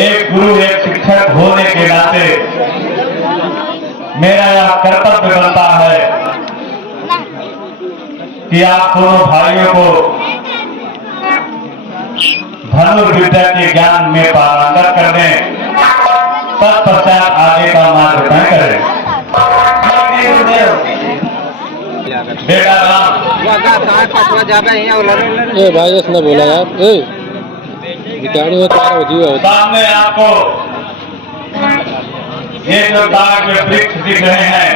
एक गुरु एक शिक्षक होने के नाते मेरा यह कर्तव्य बनता है कि आप दोनों भाइयों को धनुर्विद्या के ज्ञान में पारंगत कर दें, तत्पश्चात आगे का मार्ग तय करें। बेटा राम भाई इसने बोला यार बिताड़ी सामने आपको ये जो ताड़ के वृक्ष दिख रहे हैं,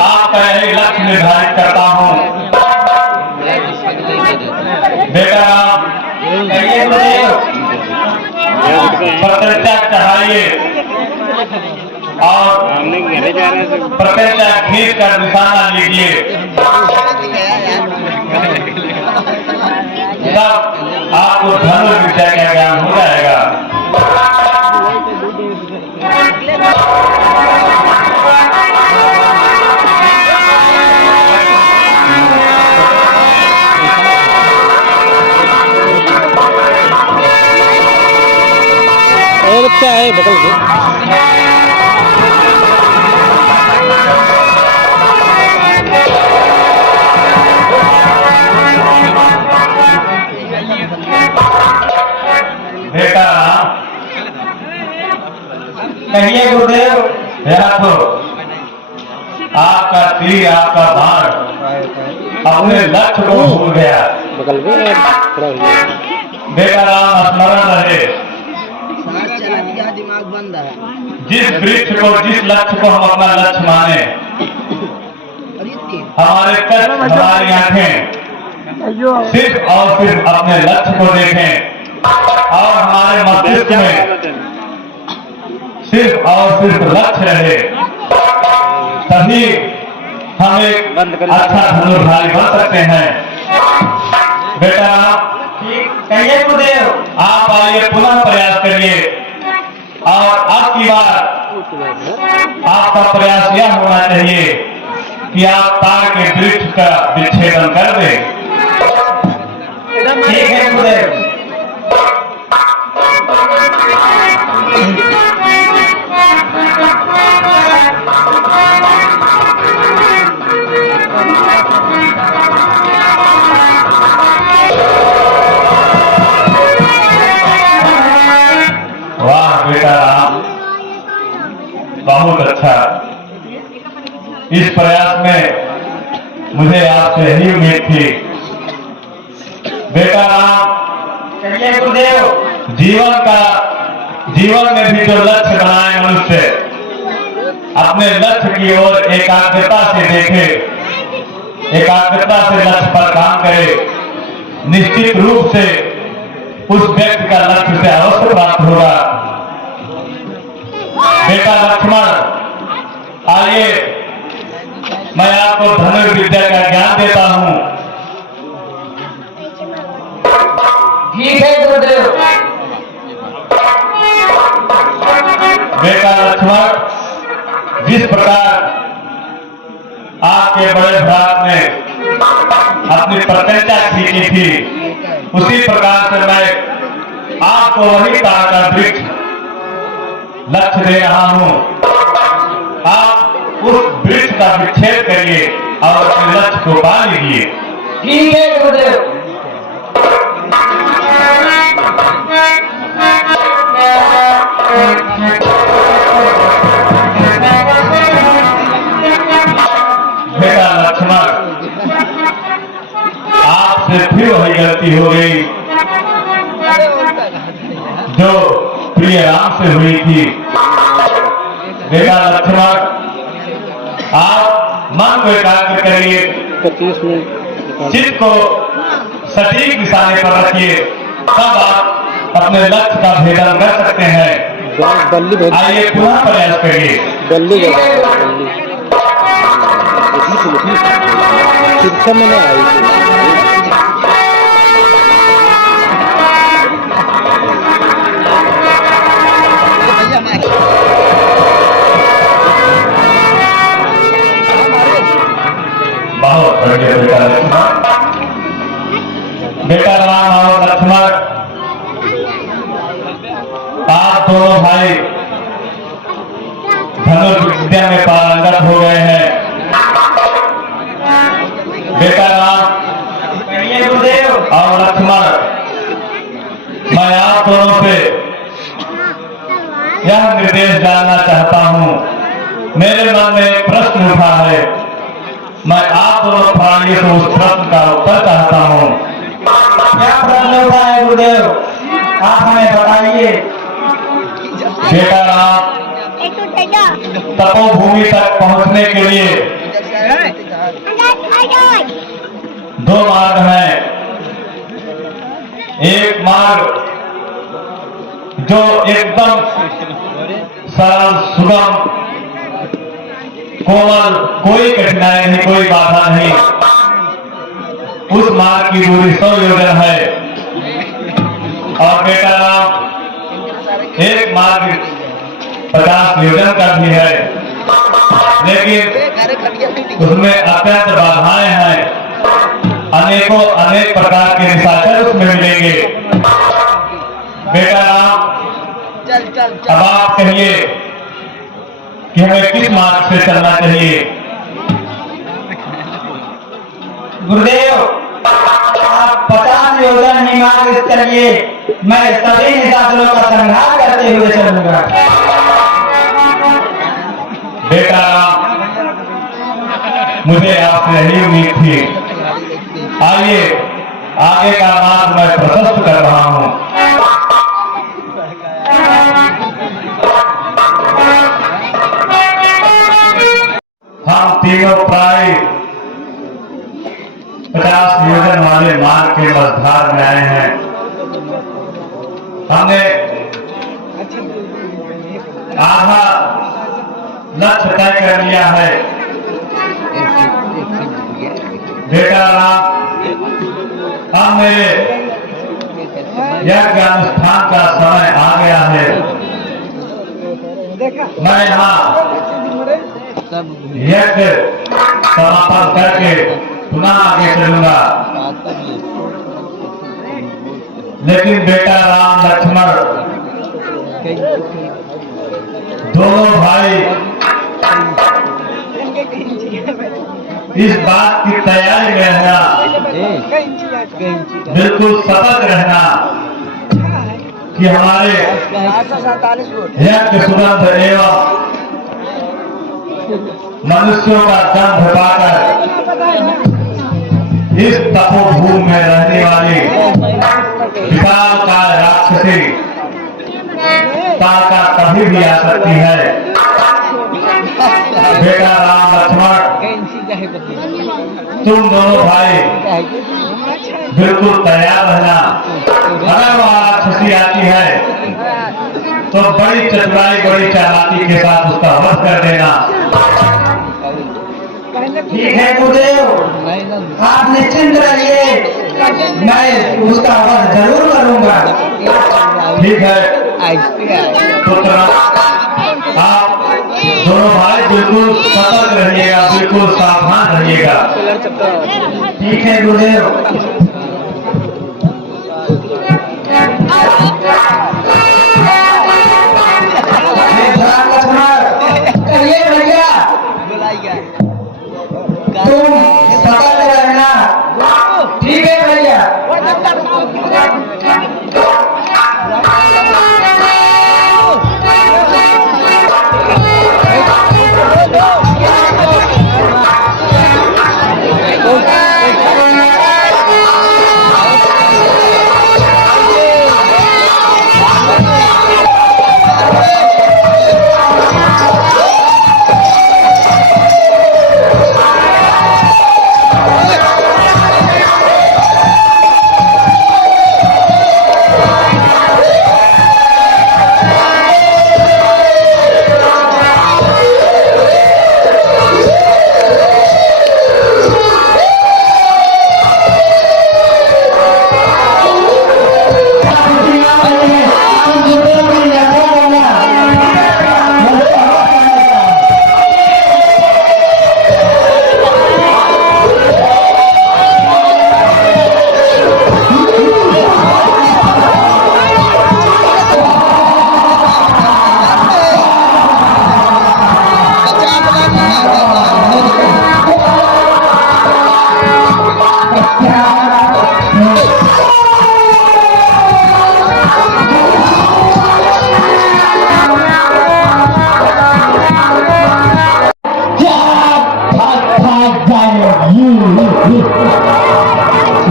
आपका यही लक्ष्य निर्धारित करता हूँ। बेटा राम प्रतिज्ञा चढ़ाइए और प्रतिज्ञा खींच कर निशाना लीजिए, तब आपको धनुर्विद्या का ज्ञान हो जाएगा। और क्या है बगल से बेटा कहिए गुरुदेव। तो आपका तीर आपका बाण अपने लक्ष्य को भूल गया। बगल में बेटा राम स्मरण रहे, दिमाग बंद है। जिस वृक्ष को जिस लक्ष्य को हम अपना लक्ष्य माने, हमारे कष्ट हमारी आंखें सिर्फ और सिर्फ अपने लक्ष्य को देखें और हमारे मस्तिष्क में सिर्फ और सिर्फ लक्ष्य रहे, तभी हम एक अच्छा धनुर्धारी बन सकते हैं। बेटा कहिए गुरुदेव, आप आइए पुनः प्रयास करिए और अब की बार आपका प्रयास यह होना चाहिए कि आप ताड़ के वृक्ष का विच्छेदन कर दें। ठीक है गुरुदेव। वाह बेटा राम, बहुत अच्छा। इस प्रयास में मुझे आपसे यही उम्मीद थी। बेटा राम गुरुदेव, जीवन में भी जो लक्ष्य बनाए मनुष्य अपने लक्ष्य की ओर एकाग्रता से देखे, एकाग्रता से लक्ष्य पर काम करे, निश्चित रूप से उस व्यक्ति का लक्ष्य से अवश्य प्राप्त होगा। बेटा लक्ष्मण आइए, मैं आपको धनुर्विद्या का ज्ञान देता हूं। ठीक है गुरुदेव। बेटा लक्ष्मण, जिस प्रकार आपके बड़े भ्रात ने अपनी प्रतिज्ञा खींची थी, उसी प्रकार से मैं आपको वही ताड़ का वृक्ष लक्ष्य दे रहा हूं। आप उस वृक्ष का विच्छेद करिए और अपने लक्ष्य को पा लीजिए। ठीक है गुरुदेव। बेटा लक्ष्मण, आपसे फिर वही गलती हो गई जो प्रिय राम से हुई थी। बेटा लक्ष्मण, आप मन को एकाग्र करिए, 25 मिनट चित्त को सटीक निशाने पर रखिए, तब आप अपने लक्ष्य का भेदन कर सकते हैं। आइए पुनः प्रयास करिए। शिक्षा में आई बहुत बढ़िया बेटा। बेटा राम गुरुदेव और लक्ष्मण, मैं आप दोनों से यह निर्देश जानना चाहता हूँ। मेरे मन में एक प्रश्न उठा है, मैं आप दोनों प्राणियों से उस प्रश्न का उत्तर चाहता हूँ। क्या प्रश्न उठा है गुरुदेव, आप हमें बताइए। बेटा राम, तपोभूमि तक पहुँचने के लिए दो मार्ग हैं। एक मार्ग जो एकदम सरल सुगम कोमल, कोई कठिनाई नहीं, कोई बाधा नहीं, उस मार्ग की दूरी 100 योजन है। और बेटा राम, एक मार्ग 50 योजन का भी है, लेकिन उसमें अत्यंत बाधाएं हैं। अनेक प्रकार के निशाचर उसमें मिलेंगे। बेटा राम, अब आप कहिए कि हमें किस मार्ग से चलना चाहिए। गुरुदेव, आप 50 योजन ही मार्ग से चलिए, मैं सभी निशाचरों का संहार करते हुए चलूंगा। बेटा राम, मुझे आपसे यही उम्मीद थी। आइए, आगे का मार्ग मैं प्रशस्त कर रहा हूं। हम तीनों प्राय 50 योजन वाले मार्ग के मझधार में आए हैं। हमने आधा लक्ष्य तय कर लिया है। बेटा राम, अब मेरे यज्ञ अनुष्ठान का समय आ गया है। मैं यहाँ यज्ञ समापन करके पुनः आगे चलूंगा। लेकिन बेटा राम लक्ष्मण दोनों भाई इस बात की तैयारी में रहना, बिल्कुल सतर्क रहना कि हमारे यज्ञ सुगंध एवं मनुष्यों का गंध पाकर इस तपोभूमि में रहने वाली विशालकाय राक्षसी ताका कभी भी आ सकती है। बेटा राम लक्ष्मण, तुम दोनों भाई बिल्कुल तैयार रहना। अगर वह राक्षसी आती है तो बड़ी चतुराई, बड़ी चालाकी के साथ उसका वध कर देना। ठीक है गुरुदेव, आप निश्चिंत रहिए, मैं उसका वध जरूर करूंगा। ठीक है पुत्र, आप दोनों भाई बिल्कुल सतर्क रहिएगा, बिल्कुल सावधान रहिएगा। ठीक है गुरुदेव। कहिए भैया, तुम सतर्क रहना। ठीक है भैया।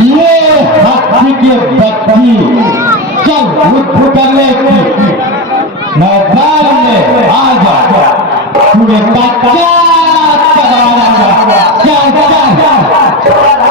ये हाथी के बच्ची चल उठ करने की मैदान में आ जा, तुम्हें कच्चा चल चल